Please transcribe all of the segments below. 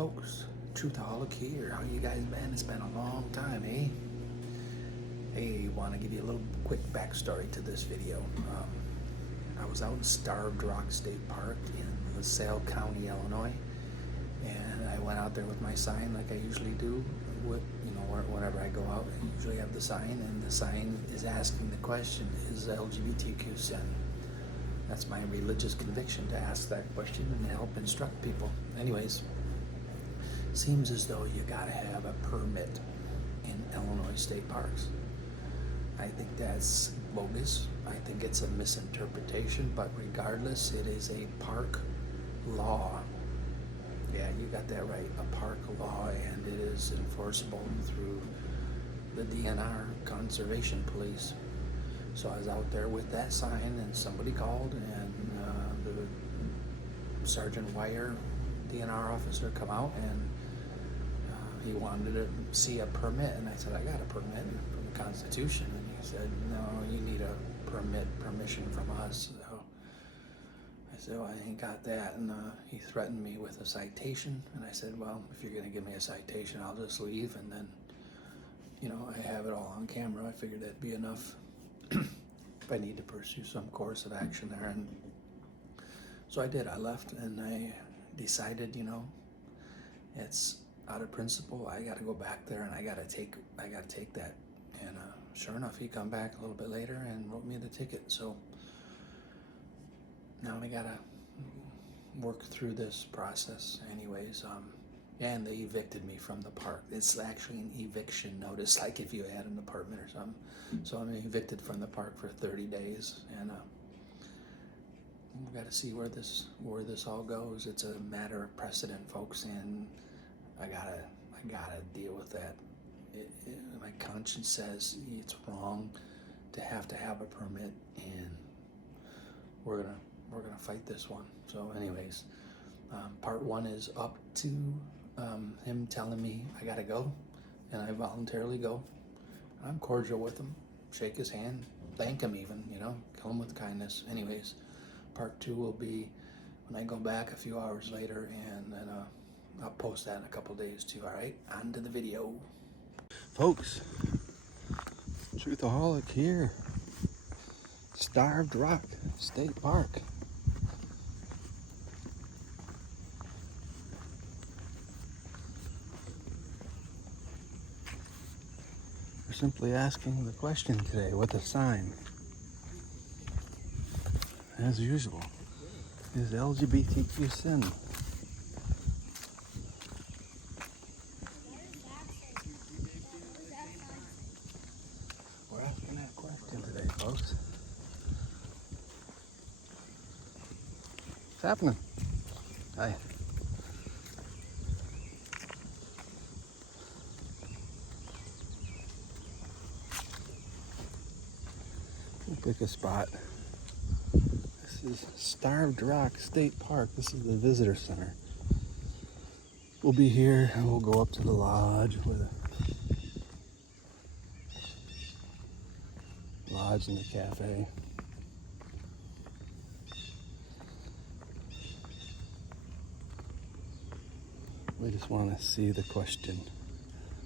folks? Truthaholic here. How you guys been? It's been a long time, eh? Hey, want to give you a little quick backstory to this video. I was out in Starved Rock State Park in LaSalle County, Illinois, and I went out there with my sign like I usually do. Whenever I go out, I usually have the sign, and the sign is asking the question, is LGBTQ sin? That's my religious conviction, to ask that question and help instruct people. Anyways, seems as though you gotta have a permit in Illinois state parks. I think that's bogus. I think it's a misinterpretation, but regardless, it is a park law. Yeah, you got that right, a park law, and it is enforceable through the DNR, Conservation Police. So I was out there with that sign, and somebody called, and the Sergeant Wire, DNR officer, come out, and he wanted to see a permit, and I said, I got a permit from the Constitution, and he said, no, you need a permission from us. So I said, well, I ain't got that, and he threatened me with a citation, and I said, well, if you're gonna give me a citation, I'll just leave, and then, I have it all on camera. I figured that'd be enough if I need to pursue some course of action there. And so I did. I left, and I decided, it's out of principle. I got to go back there, and I got to take that. And sure enough, he come back a little bit later and wrote me the ticket. So now I got to work through this process. Anyways, and they evicted me from the park. It's actually an eviction notice, like if you had an apartment or something. So I'm evicted from the park for 30 days, and we got to see where this all goes. It's a matter of precedent, folks, and I gotta deal with that. My conscience says it's wrong to have a permit, and we're gonna fight this one. So, anyways, part one is up to him telling me I gotta go, and I voluntarily go. I'm cordial with him, shake his hand, thank him even, kill him with kindness. Anyways, part two will be when I go back a few hours later, and then I'll post that in a couple days too. All right, on to the video. Folks, Truthaholic here, Starved Rock State Park. We're simply asking the question today with a sign. As usual, is LGBTQ sin? We're asking that question today, folks. What's happening? Hi. We'll pick a spot. This is Starved Rock State Park. This is the visitor center. We'll be here, and we'll go up to the lodge and the cafe. We just want to see the question.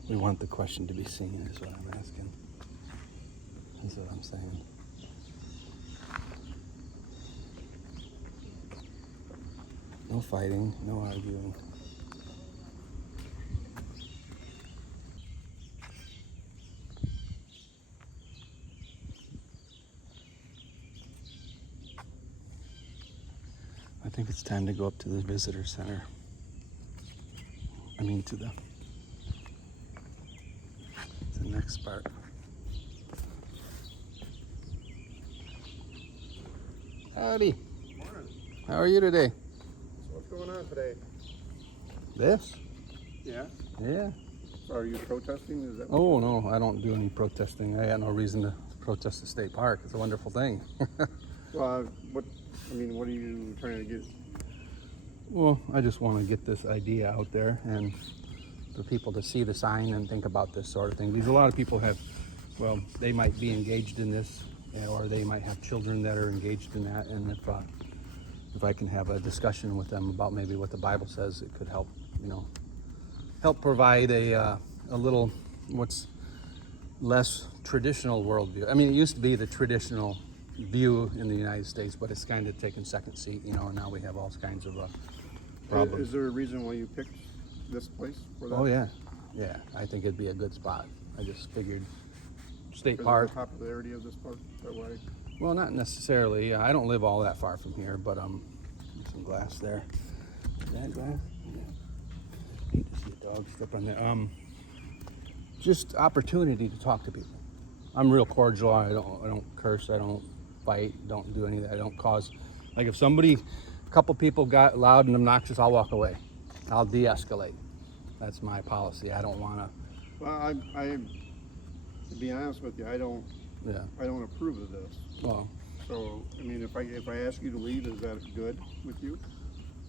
We want the question to be seen, is what I'm asking. That's what I'm saying. No fighting, no arguing. I think it's time to go up to the visitor center. To the next part. Howdy. Morning. How are you today? So what's going on today? This? Yeah? Yeah. So are you protesting? Is that Oh, no, I don't do any protesting. I got no reason to protest the state park. It's a wonderful thing. Well, what are you trying to get? Well, I just want to get this idea out there, and for people to see the sign and think about this sort of thing. Because a lot of people they might be engaged in this, or they might have children that are engaged in that, and if I can have a discussion with them about maybe what the Bible says, it could help, help provide a little, what's less traditional worldview. I mean, it used to be the traditional view in the United States, but it's kind of taken second seat, you know, and now we have all kinds of problems. Is there a reason why you picked this place for that? Oh, yeah. Yeah, I think it'd be a good spot. I just figured state Because of park. the popularity of this park? Is that why? Well, not necessarily. I don't live all that far from here, but some glass there. Is that glass? Yeah. Hate to see a dog strip on there. Just opportunity to talk to people. I'm real cordial. I don't curse. I don't fight. Don't do any of that. I don't cause. Like if a couple people got loud and obnoxious, I'll walk away. I'll de-escalate. That's my policy. I don't want to. Well, to be honest with you, I don't approve of this. Well, So, I mean, if I ask you to leave, is that good with you?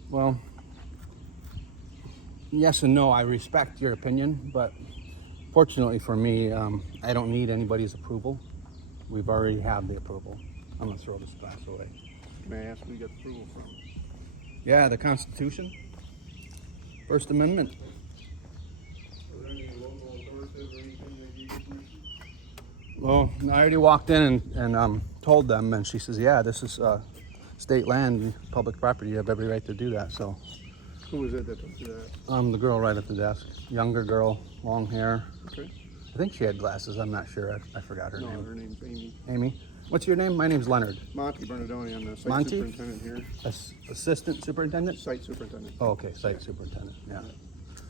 well, yes and no. I respect your opinion, but fortunately for me, I don't need anybody's approval. We've already had the approval. I'm gonna throw this glass away. May I ask who you got approval from? Yeah, the Constitution, First Amendment. Are there any local authorities or anything that you give permission? Well, I already walked in and told them, and she says, "Yeah, this is state land, public property. You have every right to do that." So, Who was it that told you that? the girl right at the desk, younger girl, long hair. Okay. I think she had glasses. I'm not sure. I forgot her No, name. her name's Amy. Amy, what's your name? My name's Leonard. Monty Bernardoni, I'm the site Monty? superintendent here. Assistant superintendent. Site superintendent. Oh, okay, site superintendent. Yeah.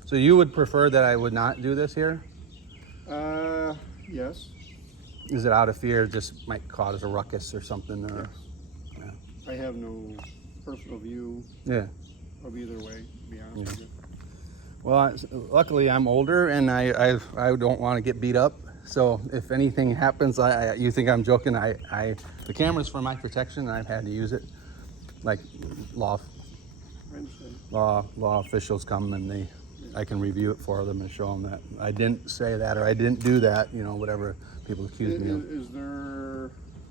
So you would prefer that I would not do this here? Yes. Is it out of fear? Just might cause a ruckus or something? Or Yes. I have no personal view yeah. of either way, to be honest with you. Well, luckily I'm older and I don't want to get beat up. So if anything happens, you think I'm joking? The camera's for my protection, and I've had to use it. Like law I understand. law officials come and I can review it for them and show them that I didn't say that or I didn't do that. You know, whatever people accuse me of.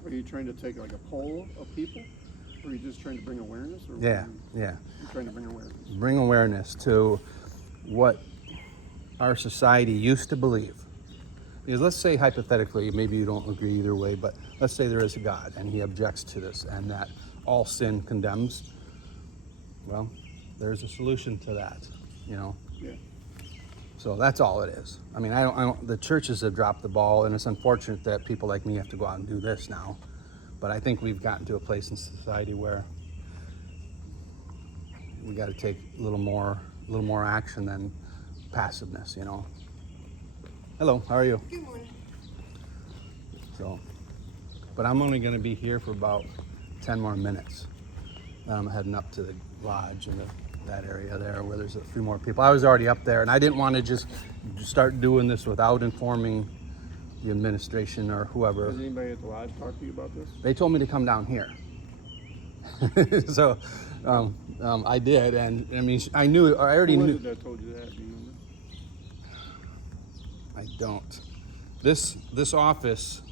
Are you trying to take like a poll of people? Or are you just trying to bring awareness? Or Yeah, yeah. You're trying to bring awareness. Bring awareness to what our society used to believe. Because let's say hypothetically, maybe you don't agree either way, but let's say there is a God and he objects to this and that all sin condemns. Well, there's a solution to that, you know. Yeah. So that's all it is. I mean, the churches have dropped the ball, and it's unfortunate that people like me have to go out and do this now. But I think we've gotten to a place in society where we got to take a little more action than passiveness, you know. Hello, how are you? Good morning. So, but I'm only going to be here for about 10 more minutes. Then I'm heading up to the lodge and that area there where there's a few more people. I was already up there, and I didn't want to just start doing this without informing the administration or whoever. Has anybody at the lodge talked to you about this? They told me to come down here. So I did, and I mean, I already Who was knew. it that told you that? Do you remember? I don't. This office,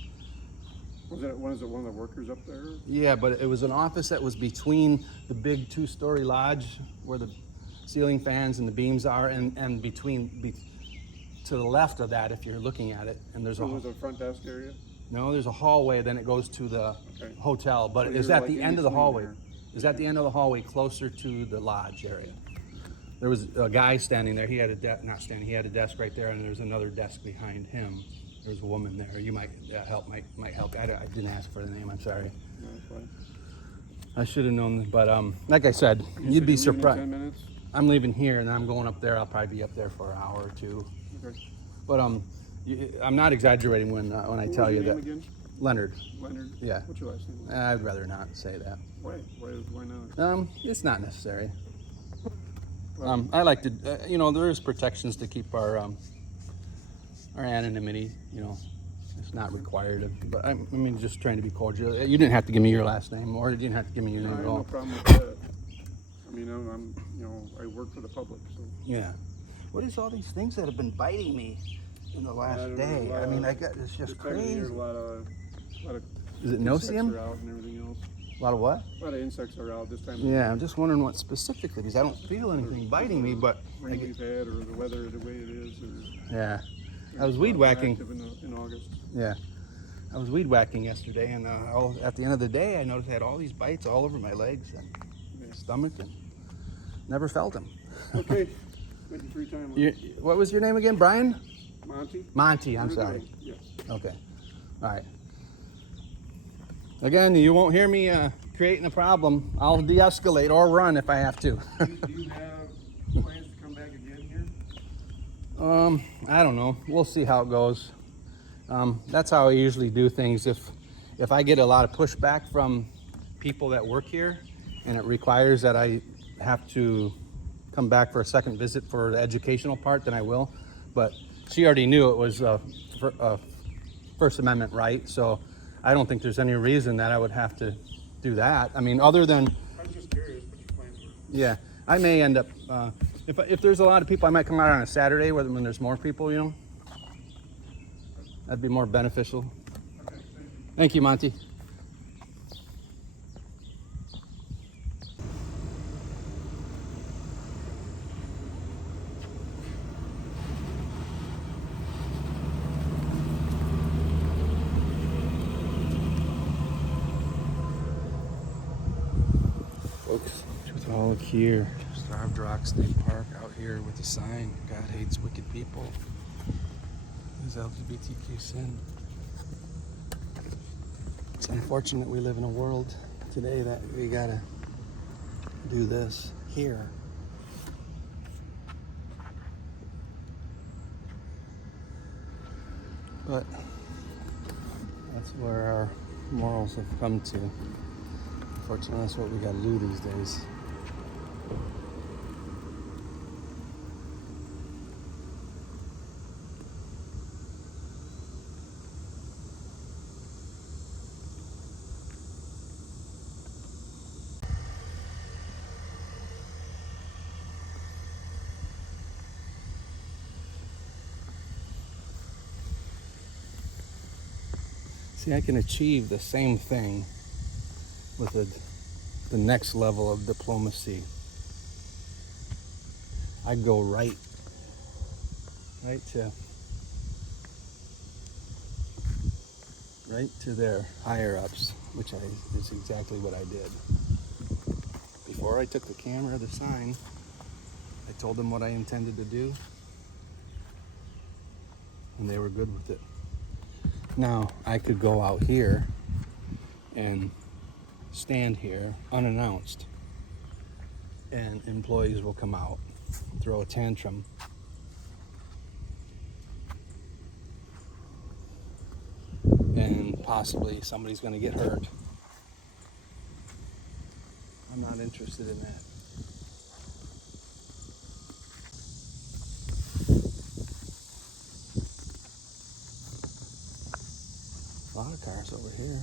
Was it one of the workers up there? yeah, but it was an office that was between the big 2-story lodge where the ceiling fans and the beams are, and to the left of that, if you're looking at it, and there's So it was a front desk area? there's a hallway, then it goes to the Okay. hotel, but So it's you're at like the in end of the between hallway. there. Is at the end of the hallway, closer to the lodge area. There was a guy standing there. He had he had a desk right there, and there's another desk behind him. There's a woman there. You might help. Might help. I didn't ask for the name. I'm sorry. No, that's fine. I should have known. But like I said, You you'd be said you're leaving in surprised. 10 minutes? I'm leaving here, and I'm going up there. I'll probably be up there for an hour or two. Okay. But I'm not exaggerating when I What tell was you your that. name again? Leonard. Leonard? Yeah. What's your last name? I'd rather not say that. Why? Why not? It's not necessary. Well, I like to, there is protections to keep our anonymity. You know, it's not required. But I mean, just trying to be cordial. You didn't have to give me your last name, or you didn't have to give me your I name have at no all. problem with that. I mean, I work for the public, so. Yeah. What is all these things that have been biting me in the I last don't know, day? I mean, it's just this time of year, crazy. A lot of Is it insects no-see-em? are out and everything else. A lot of what? A lot of insects are out this time of Yeah, I'm just wondering what specifically, because I don't feel anything biting me, but rain we've had, or the weather the way it is, or yeah. I was weed whacking. active in August. Yeah. I was weed whacking yesterday, and at the end of the day, I noticed I had all these bites all over my legs and stomach, and never felt them. Okay. Thank you for your time. What was your name again, Brian? Monty? Monty, I'm sorry. Yes. Okay. All right. Again, you won't hear me creating a problem. I'll de-escalate or run if I have to. Do you have plans to come back again here? I don't know. We'll see how it goes. That's how I usually do things. If I get a lot of pushback from people that work here, and it requires that I have to come back for a second visit for the educational part, then I will. But she already knew it was a First Amendment right, so I don't think there's any reason that I would have to do that. I mean, other than... I'm just curious what your plans were. Yeah, I may end up... if there's a lot of people, I might come out on a Saturday when there's more people, you know? That'd be more beneficial. Okay, Thank you, Monty. Folks, with all here, Starved Rock State Park out here with the sign, God hates wicked people. Is LGBTQ sin. It's unfortunate we live in a world today that we gotta do this here. But that's where our morals have come to. Unfortunately, that's what we gotta do these days. See, I can achieve the same thing with the next level of diplomacy. I'd go right to their higher ups, which is exactly what I did. Before I took the camera, the sign, I told them what I intended to do, and they were good with it. Now, I could go out here and stand here unannounced, and employees will come out, throw a tantrum, and possibly somebody's going to get hurt. I'm not interested in that. A lot of cars over here.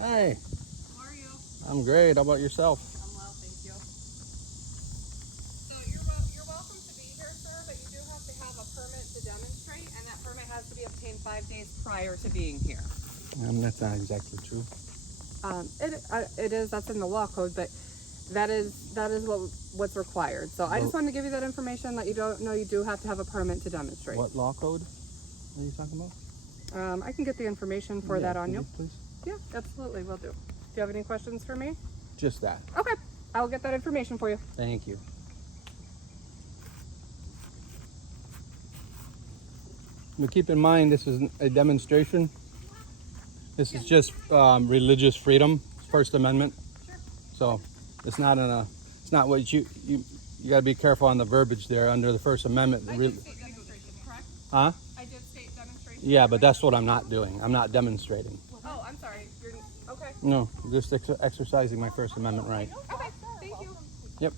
Hello. Hey, How are you? I'm great. How about yourself? I'm well, thank you. So you're welcome to be here, sir, but you do have to have a permit to demonstrate, and that permit has to be obtained 5 days prior to being here. That's not exactly true. It is. That's in the law code, but that is what's required. So I just wanted to give you that information, let you know you do have to have a permit to demonstrate. What law code are you talking about? I can get the information for that on you. Please. Yeah, absolutely, will do. Do you have any questions for me? Just that. Okay, I'll get that information for you. Thank you. But keep in mind, this is a demonstration. This is just religious freedom, First Amendment. Sure. So it's not what you got to be careful on the verbiage there under the First Amendment. I did state demonstration, correct? Huh? I did state demonstration. Yeah, but that's what I'm not doing. I'm not demonstrating. Oh, I'm sorry. You're okay. No, just exercising my First Amendment right. Okay, thank you. Yep.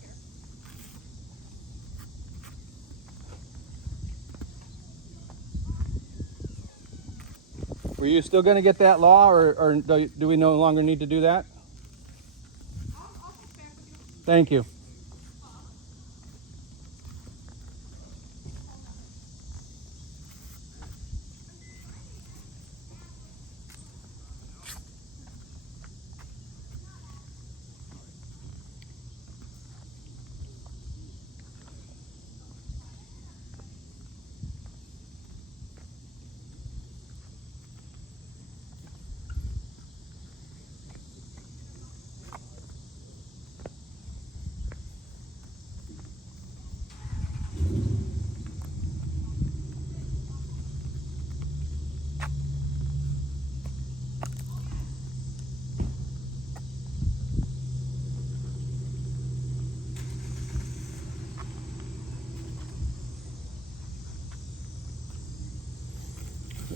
Were you still going to get that law, or do we no longer need to do that? I'll touch back with you. Thank you.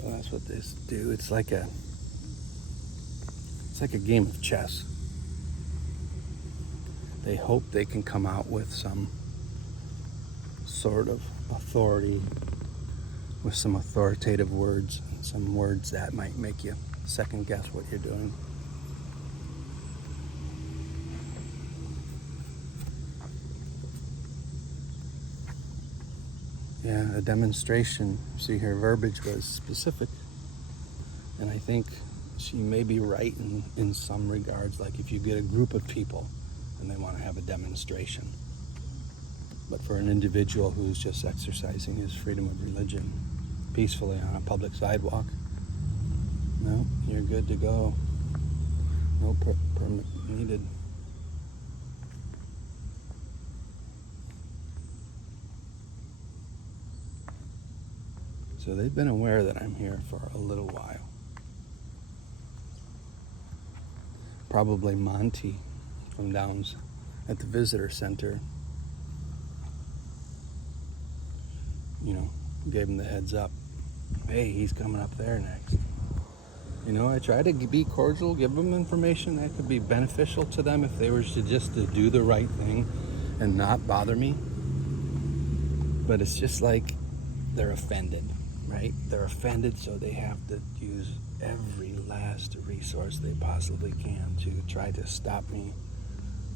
Well, that's what this do. It's like a game of chess. They hope they can come out with some sort of authority, with some authoritative words, some words that might make you second guess what you're doing. Yeah, a demonstration. See, her verbiage was specific. And I think she may be right in some regards, like if you get a group of people and they want to have a demonstration. But for an individual who's just exercising his freedom of religion peacefully on a public sidewalk, no, you're good to go. No permit needed. So they've been aware that I'm here for a little while. Probably Monty from Downs at the visitor center, gave him the heads up. Hey, he's coming up there next. I try to be cordial, give them information that could be beneficial to them if they were to do the right thing and not bother me. But it's just like they're offended, right? They're offended, so they have to use every last resource they possibly can to try to stop me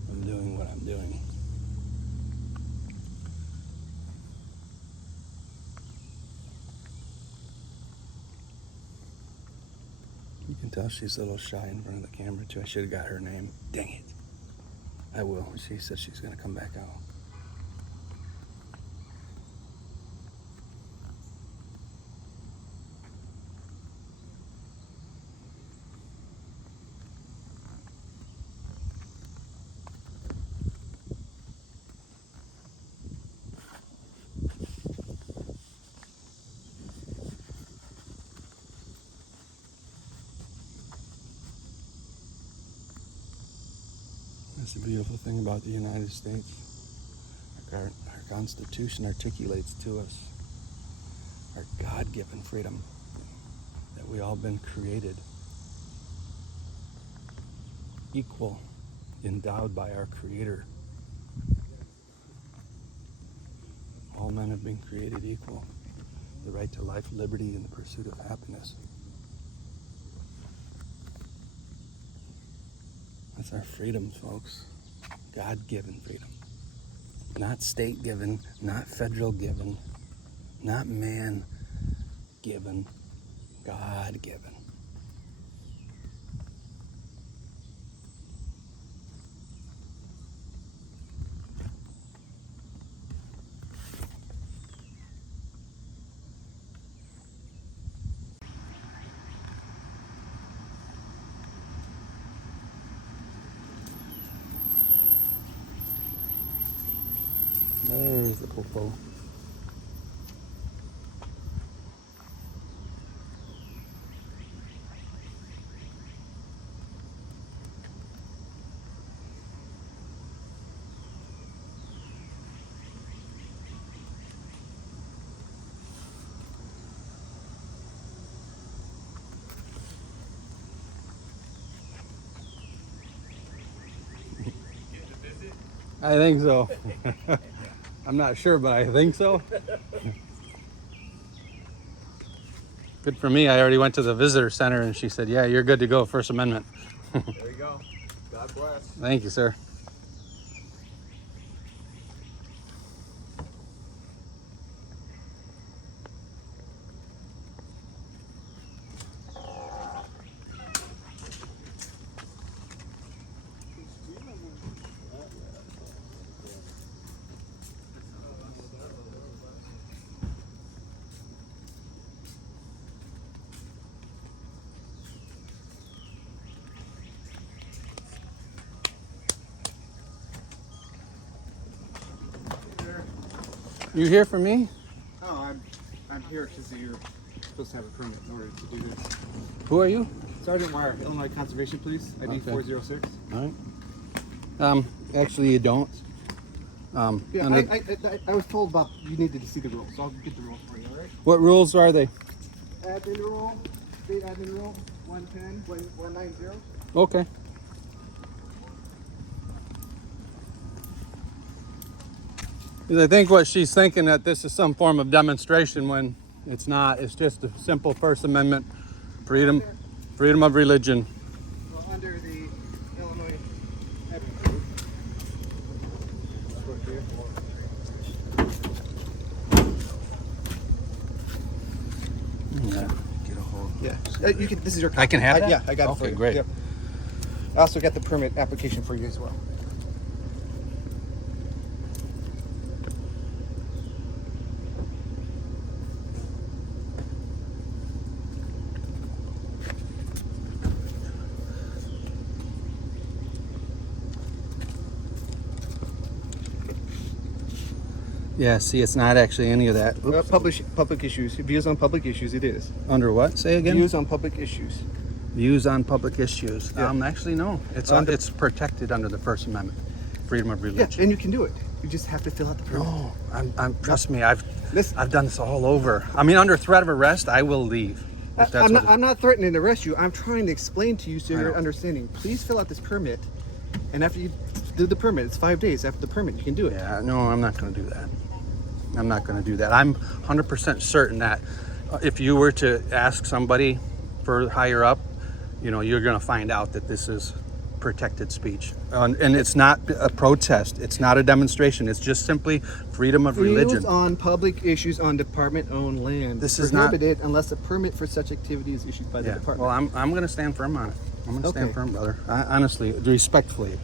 from doing what I'm doing. You can tell she's a little shy in front of the camera too. I should have got her name. Dang it. I will. She said she's going to come back out. That's the beautiful thing about the United States. Our Constitution articulates to us our God-given freedom, that we all been created equal, endowed by our Creator. All men have been created equal. The right to life, liberty, and the pursuit of happiness. That's our freedoms, folks. God-given freedom. Not state-given, not federal-given, not man-given, God-given. There's the popo. I think so. I'm not sure, but I think so. Good for me. I already went to the visitor center and she said, yeah, you're good to go, First Amendment. There you go. God bless. Thank you, sir. You here for me? Oh, I'm here because you're supposed to have a permit in order to do this. Who are you? Sergeant Wire, Illinois Conservation Police, ID Okay. 406. All right. Actually, you don't. Yeah, under- I was told about you needed to see the rules, so I'll get the rules for you, all right? What rules are they? Admin rule, state admin rule, 110, 190. Okay. Because I think what she's thinking that this is some form of demonstration when it's not. It's just a simple First Amendment freedom of religion. Well, under the Illinois admin code. Yeah. Get a hold. Yeah, you can. This is your. I can have that? Yeah, I got it for Okay, you. great. Yep. I also got the permit application for you as well. Yeah. See, it's not actually any of that. Oops. Public issues. Views on public issues. It is. Under what? Say again. Views on public issues. Views on public issues. Yeah. Actually, no. It's Under- it's protected under the First Amendment, freedom of Yeah, religion. and you can do it. You just have to fill out the permit. No, I'm. Trust me, I've Listen. done this all over. I mean, under threat of arrest, I will leave. If that's what I'm not threatening to arrest you. I'm trying to explain to you so I you're know. understanding. Please fill out this permit, and after you do the permit, it's 5 days after the permit. You can do it. Yeah, no, I'm not going to do that. I'm not going to do that. I'm 100% certain that if you were to ask somebody for higher up, you're going to find out that this is protected speech. And it's not a protest. It's not a demonstration. It's just simply freedom of religion. Views on public issues on department-owned land. This is not- prohibited unless a permit for such activity is issued by the Yeah, department. well, I'm going to stand firm on it. I'm going to stand Okay. firm, brother. Honestly, respectfully.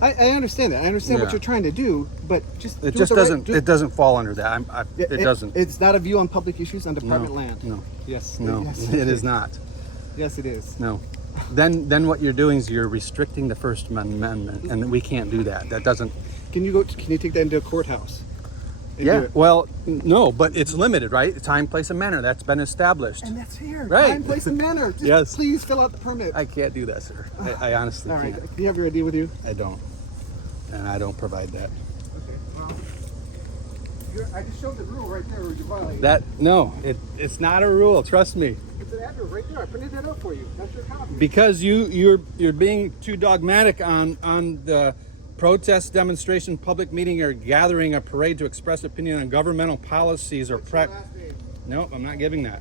I understand that. I understand Yeah. what you're trying to do, but just It do just the right- doesn't. do- It doesn't fall under that. Yeah, It doesn't. It's not a view on public issues on No, department land. no, Yes. no. Yes, It is not. Yes, it is. No. Then what you're doing is you're restricting the First Amendment, and we can't do that. That doesn't. Can you take that into a courthouse? and do Yeah. it? Well, no, but it's limited, right? Time, place, and manner. That's been established. And that's here. Right. Time, place, and manner. Just Yes. please fill out the permit. I can't do that, sir. I honestly All right. can't. Do you have your ID with you? I don't, and I don't provide that. Okay. Well, I just showed the rule right there where you violated. It's not a rule. Trust me. It's an address right there. I printed that up for you. That's your copy. Because you're being too dogmatic on the protest, demonstration, public meeting, or gathering, a parade to express opinion on governmental policies or What's your prep. last name? No, I'm not giving that.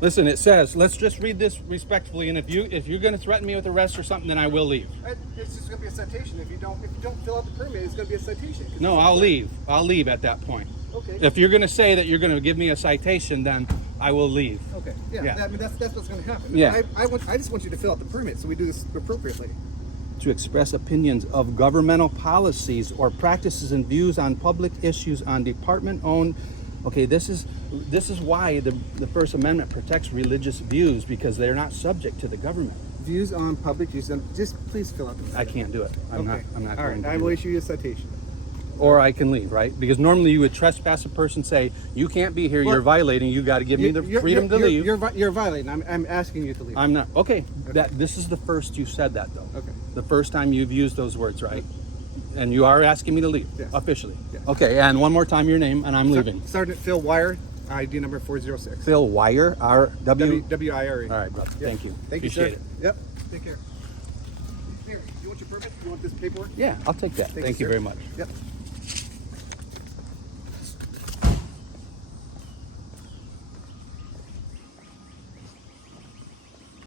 Listen, it says, let's just read this respectfully, and if you're going to threaten me with arrest or something, then I will leave. It's just gonna be a citation. If you don't fill out the permit, it's gonna be a citation. No, I'll leave. I'll leave at that point. Okay. If you're going to say that you're going to give me a citation, then I will leave. Okay. Yeah. Yeah. I mean, that's what's gonna happen. Yeah. I just want you to fill out the permit so we do this appropriately. To express opinions of governmental policies or practices and views on public issues on department-owned. Okay, this is why the First Amendment protects religious views, because they're not subject to the government. Views on public use. Just please fill out the permit. I can't do it. I'm not All going right. to I do will it. issue you a citation. Or I can leave, right? Because normally you would trespass a person, say, you can't be here, you're Well, violating, you got to give me the freedom to leave. You're violating. I'm asking you to leave. I'm not. Okay, this is the first you said that, though. Okay. The first time you've used those words, right? And you are asking me to leave, Yes. officially. Yes. Okay, and one more time your name, and I'm leaving. Sergeant Phil Wire, ID number 406. Phil Wire, R-W. WIRE. All right, brother. Yeah. Thank you. Thank you, Appreciate sir. it. Yep. Take care. Here, you want your permit? You want this paperwork? Yeah, I'll take that. Thank you sir. very much. Yep.